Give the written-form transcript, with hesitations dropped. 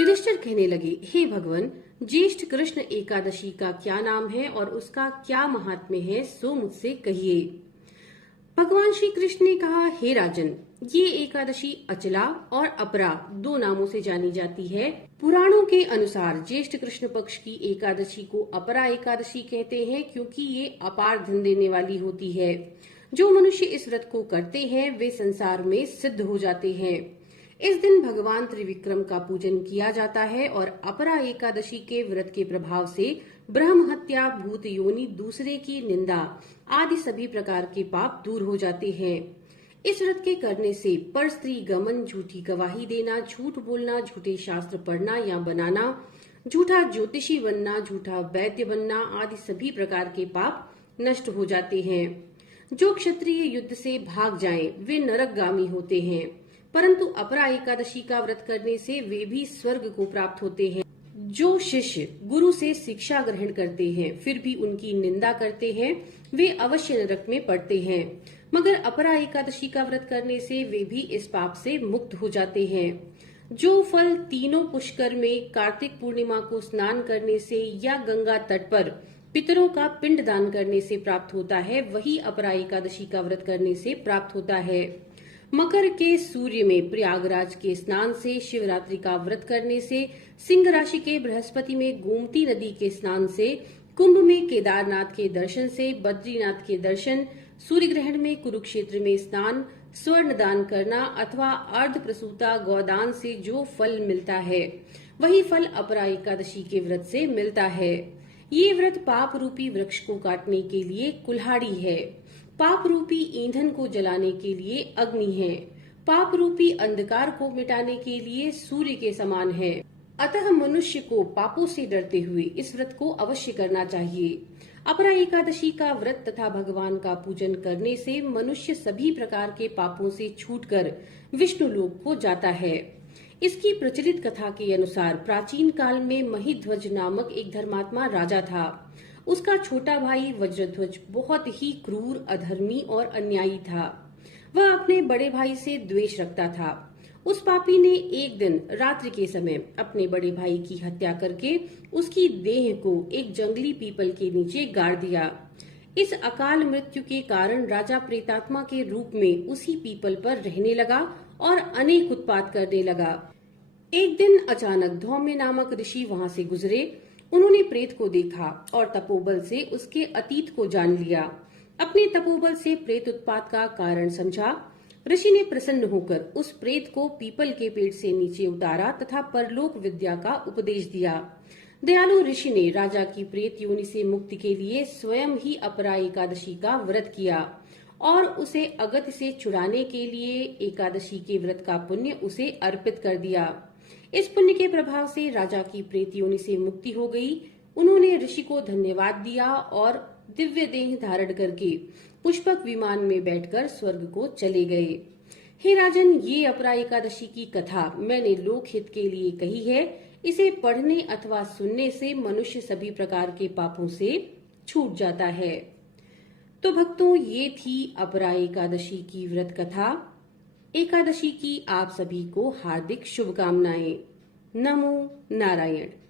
युधिष्ठिर कहने लगे, हे भगवान, ज्येष्ठ कृष्ण एकादशी का क्या नाम है और उसका क्या महात्म्य है, सो मुझसे कहिए। भगवान श्री कृष्ण ने कहा, हे राजन, ये एकादशी अचला और अपरा दो नामों से जानी जाती है। पुराणों के अनुसार ज्येष्ठ कृष्ण पक्ष की एकादशी को अपरा एकादशी कहते हैं, क्योंकि ये अपार धन देने वाली होती है। जो मनुष्य इस व्रत को करते हैं वे संसार में सिद्ध हो जाते हैं। इस दिन भगवान त्रिविक्रम का पूजन किया जाता है और अपरा एकादशी के व्रत के प्रभाव से ब्रह्म हत्या, भूत योनि, दूसरे की निंदा आदि सभी प्रकार के पाप दूर हो जाते हैं। इस व्रत के करने से पर स्त्री गमन, झूठी गवाही देना, झूठ बोलना, झूठे शास्त्र पढ़ना या बनाना, झूठा ज्योतिषी बनना, झूठा वैद्य बनना आदि सभी प्रकार के पाप नष्ट हो जाते हैं। जो क्षत्रिय युद्ध से भाग जाएं, वे नरकगामी होते हैं, परंतु अपरा एकादशी का व्रत करने से वे भी स्वर्ग को प्राप्त होते हैं। जो शिष्य गुरु से शिक्षा ग्रहण करते हैं फिर भी उनकी निंदा करते हैं, वे अवश्य नरक में पड़ते हैं। मगर अपरा एकादशी का व्रत करने से वे भी इस पाप से मुक्त हो जाते हैं। जो फल तीनों पुष्कर में कार्तिक पूर्णिमा को स्नान करने से या गंगा तट पर पितरों का पिंड दान करने से प्राप्त होता है, वही अपरा एकादशी का व्रत करने से प्राप्त होता है। मकर के सूर्य में प्रयागराज के स्नान से, शिवरात्रि का व्रत करने से, सिंह राशि के बृहस्पति में गोमती नदी के स्नान से, कुंभ में केदारनाथ के दर्शन से, बद्रीनाथ के दर्शन, सूर्य ग्रहण में कुरुक्षेत्र में स्नान, स्वर्ण दान करना अथवा अर्ध प्रसूता गौदान से जो फल मिलता है, वही फल अपरा एकादशी के व्रत से मिलता है। ये व्रत पाप रूपी वृक्ष को काटने के लिए कुल्हाड़ी है, पाप रूपी ईंधन को जलाने के लिए अग्नि है, पाप रूपी अंधकार को मिटाने के लिए सूर्य के समान है। अतः मनुष्य को पापों से डरते हुए इस व्रत को अवश्य करना चाहिए। अपरा एकादशी का व्रत तथा भगवान का पूजन करने से मनुष्य सभी प्रकार के पापों से छूटकर विष्णु लोक को जाता है। इसकी प्रचलित कथा के अनुसार प्राचीन काल में महिध्वज नामक एक धर्मात्मा राजा था। उसका छोटा भाई वज्रध्वज बहुत ही क्रूर, अधर्मी और अन्यायी था। वह अपने बड़े भाई से द्वेष रखता था। उस पापी ने एक दिन रात्रि के समय अपने बड़े भाई की हत्या करके उसकी देह को एक जंगली पीपल के नीचे गाड़ दिया। इस अकाल मृत्यु के कारण राजा प्रेतात्मा के रूप में उसी पीपल पर रहने लगा और अनेक उत्पात करने लगा। एक दिन अचानक धौम्य नामक ऋषि वहां से गुजरे। उन्होंने प्रेत को देखा और तपोबल से उसके अतीत को जान लिया। अपने तपोबल से प्रेत उत्पात का कारण समझा। ऋषि ने प्रसन्न होकर उस प्रेत को पीपल के पेड़ से नीचे उतारा तथा परलोक विद्या का उपदेश दिया। दयालु ऋषि ने राजा की प्रेत योनि से मुक्ति के लिए स्वयं ही अपरा एकादशी का व्रत किया और उसे अगति से छुड़ाने के लिए एकादशी के व्रत का पुण्य उसे अर्पित कर दिया। इस पुण्य के प्रभाव से राजा की प्रेत योनि से मुक्ति हो गई। उन्होंने ऋषि को धन्यवाद दिया और दिव्य देह धारण करके पुष्पक विमान में बैठकर स्वर्ग को चले गए। हे राजन, ये अपरा एकादशी की कथा मैंने लोकहित के लिए कही है। इसे पढ़ने अथवा सुनने से मनुष्य सभी प्रकार के पापों से छूट जाता है। तो भक्तों, ये थी अपरा एकादशी की व्रत कथा। एकादशी की आप सभी को हार्दिक शुभकामनाएं। नमो नारायण।